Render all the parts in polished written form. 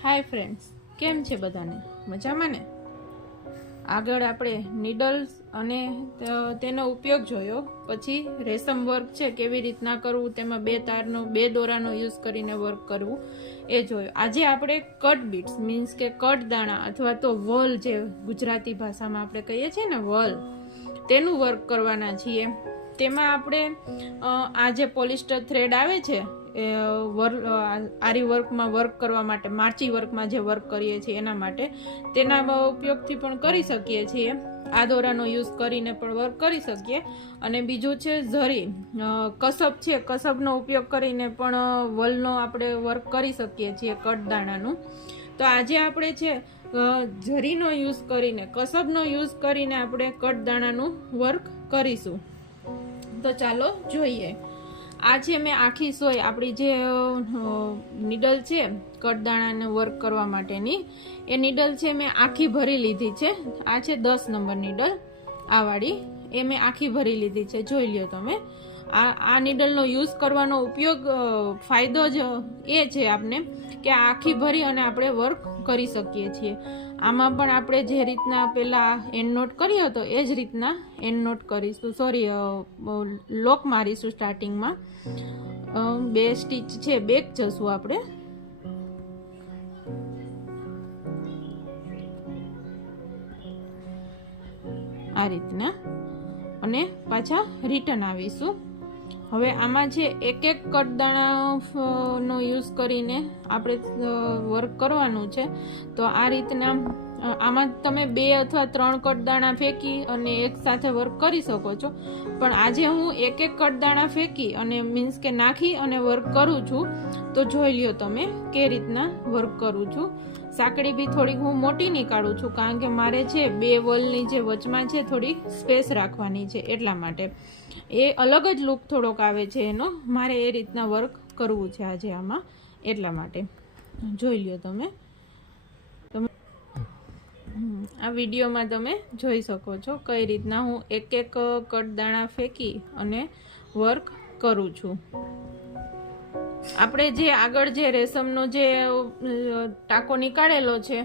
Hi friends, केम छे बधाने मजामां ने। આગળ આપણે નીડલ્સ અને તેનો ઉપયોગ જોયો, પછી રેશમ વર્ક છે કેવી રીતના કરવું, તેમાં બે દોરાનો યુઝ કરીને વર્ક કરવું એ જોયો. આજે આપણે કટ બીટ્સ મીન્સ કે કટ દાણા અથવા તો વલ, જે ગુજરાતી ભાષામાં આપણે કહીએ છીએ ને વલ, તેનું વર્ક કરવાના છીએ. તેમાં આપણે આ જે પોલિસ્ટર થ્રેડ આવે છે આરી વર્કમાં વર્ક કરવા માટે, માર્ચી વર્કમાં જે વર્ક કરીએ છીએ એના માટે, તેના ઉપયોગથી પણ કરી શકીએ છીએ. આ દોરાનો યુઝ કરીને પણ વર્ક કરી શકીએ. અને બીજું છે ઝરી, કસબ છે, કસબનો ઉપયોગ કરીને પણ વલનો આપણે વર્ક કરી શકીએ છીએ કટદાણાનું. તો આજે આપણે છે ઝરીનો યુઝ કરીને, કસબનો યુઝ કરીને આપણે કટદાણાનું વર્ક કરીશું. તો ચાલો જોઈએ. આ છે મેં આખી સોય, આપણી જે નીડલ છે કટદાણાને વર્ક કરવા માટેની, એ નીડલ છે મેં આખી ભરી લીધી છે. આ છે 10 નંબર નીડલ, આ વાળી, એ મેં આખી ભરી લીધી છે. જોઈ લ્યો તમે. આ નીડલનો યુઝ કરવાનો ઉપયોગ, ફાયદો જ એ છે આપને કે આખી ભરી અને આપણે વર્ક કરી શકીએ છીએ. આમાં પણ આપણે જે રીતના પહેલાં એન્ડ નોટ કર્યો હતો એ જ રીતના એન્ડ નોટ કરીશું, લોક મારીશું. સ્ટાર્ટિંગમાં 2 સ્ટીચ છે, બેક જશું આપણે. આ રીતના, અને પાછા રિટર્ન આવીશું. હવે આમાં છે એક કટદાણાનો યુઝ કરીને આપણે વર્ક કરવાનું છે. તો આ રીતના આમાં તમે 2 અથવા 3 કટદાણા ફેંકી અને એક સાથે વર્ક કરી શકો છો. પણ આજે હું એક કટદાણા ફેંકી અને મીન્સ કે નાખી અને વર્ક કરું છું. તો જોઈ લ્યો તમે કે રીતના વર્ક કરું છું. સાંકડી બી થોડીક હું મોટી નીકાળું છું, કારણ કે મારે છે 2 વલની જે વચમાં છે થોડી સ્પેસ રાખવાની છે, એટલા માટે. એ અલગ જ લુક થોડોક આવે છે એનો, મારે એ રીતના વર્ક કરવું છે આજે આમાં, એટલા માટે. જોઈ લ્યો તમે. આ વિડીયોમાં તમે જોઈ શકો છો કઈ રીતના હું એક કટદાણા ફેંકી અને વર્ક કરું છું. આપણે જે આગળ જે રેશમનો જે ટાંકો નીકાળેલો છે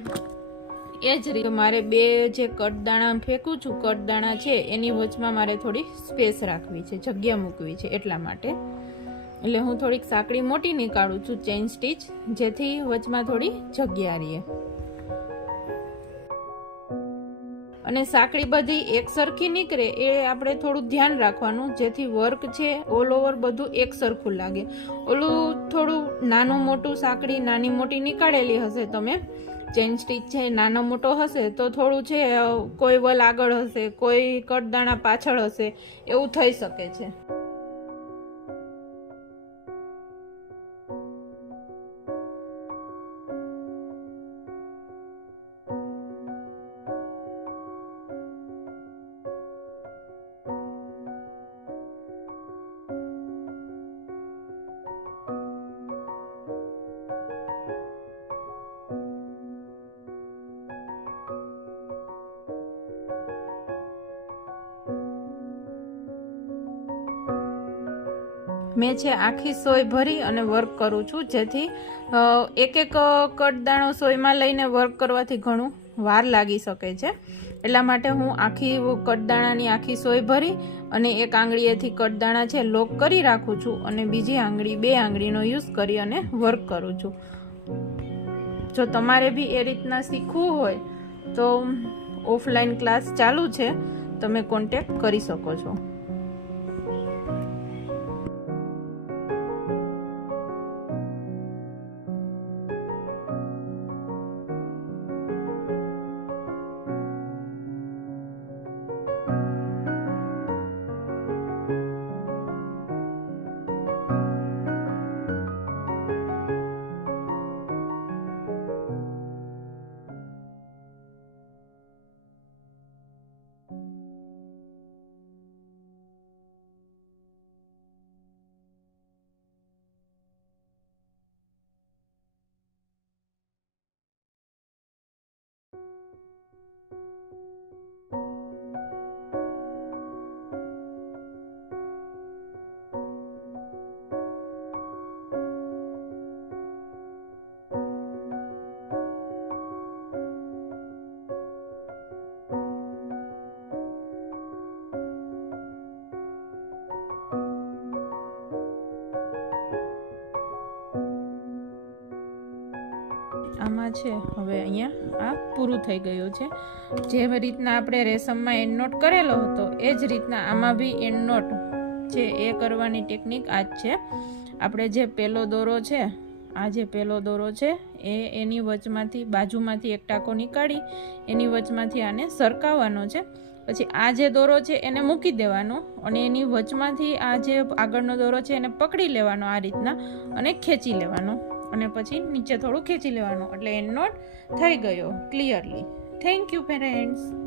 એ જ રીતે મારે 2 જે કટદાણા ફેંકું છું, કટદાણા છે એની વચમાં મારે થોડી સ્પેસ રાખવી છે, જગ્યા મૂકવી છે, એટલા માટે. એટલે હું થોડીક સાંકડી મોટી નીકાળું છું, ચેઇન સ્ટીચ, જેથી વચમાં થોડી જગ્યા રહે. અને સાંકડી બધી એક સરખી નીકળે એ આપણે થોડું ધ્યાન રાખવાનું, જેથી વર્ક છે ઓલ ઓવર બધું એક સરખું લાગે. ઓલું થોડું નાનું મોટું સાંકડી નાની મોટી નીકાળેલી હશે તમે, ચેઇન સ્ટીચ છે નાનો મોટો હશે તો થોડું છે કોઈ વલ આગળ હશે, કોઈ કટદાણા પાછળ હશે, એવું થઈ શકે છે. મેં છે આખી સોય ભરી અને વર્ક કરું છું, જેથી એક કટદાણો સોયમાં લઈને વર્ક કરવાથી ઘણું વાર લાગી શકે છે. એટલા માટે હું આખી કટદાણાની આખી સોય ભરી અને એક આંગળીએથી કટદાણા છે લોક કરી રાખું છું, અને બીજી આંગળી 2 આંગળીનો યુઝ કરી અને વર્ક કરું છું. જો તમારે બી એ રીતના શીખવું હોય તો ઓફલાઈન ક્લાસ ચાલુ છે, તમે કોન્ટેક્ટ કરી શકો છો. આમાં છે હવે અહીંયા આ પૂરું થઈ ગયું છે. જે રીતના આપણે રેશમમાં એન્ડ નોટ કરેલો હતો એ જ રીતના આમાં બી એન્ડ નોટ છે એ કરવાની ટેકનિક આ જ છે. આપણે જે પહેલો દોરો છે, આ જે પહેલો દોરો છે એની વચમાંથી બાજુમાંથી એક ટાંકો નીકાળી એની વચમાંથી આને સરકાવવાનો છે. પછી આ જે દોરો છે એને મૂકી દેવાનો અને એની વચમાંથી આ જે આગળનો દોરો છે એને પકડી લેવાનો આ રીતના અને ખેંચી લેવાનો અને પછી નીચે થોડું ખેંચી લેવાનું એટલે એન્ડ નોટ થઈ ગયો ક્લિયરલી. Thank you parents.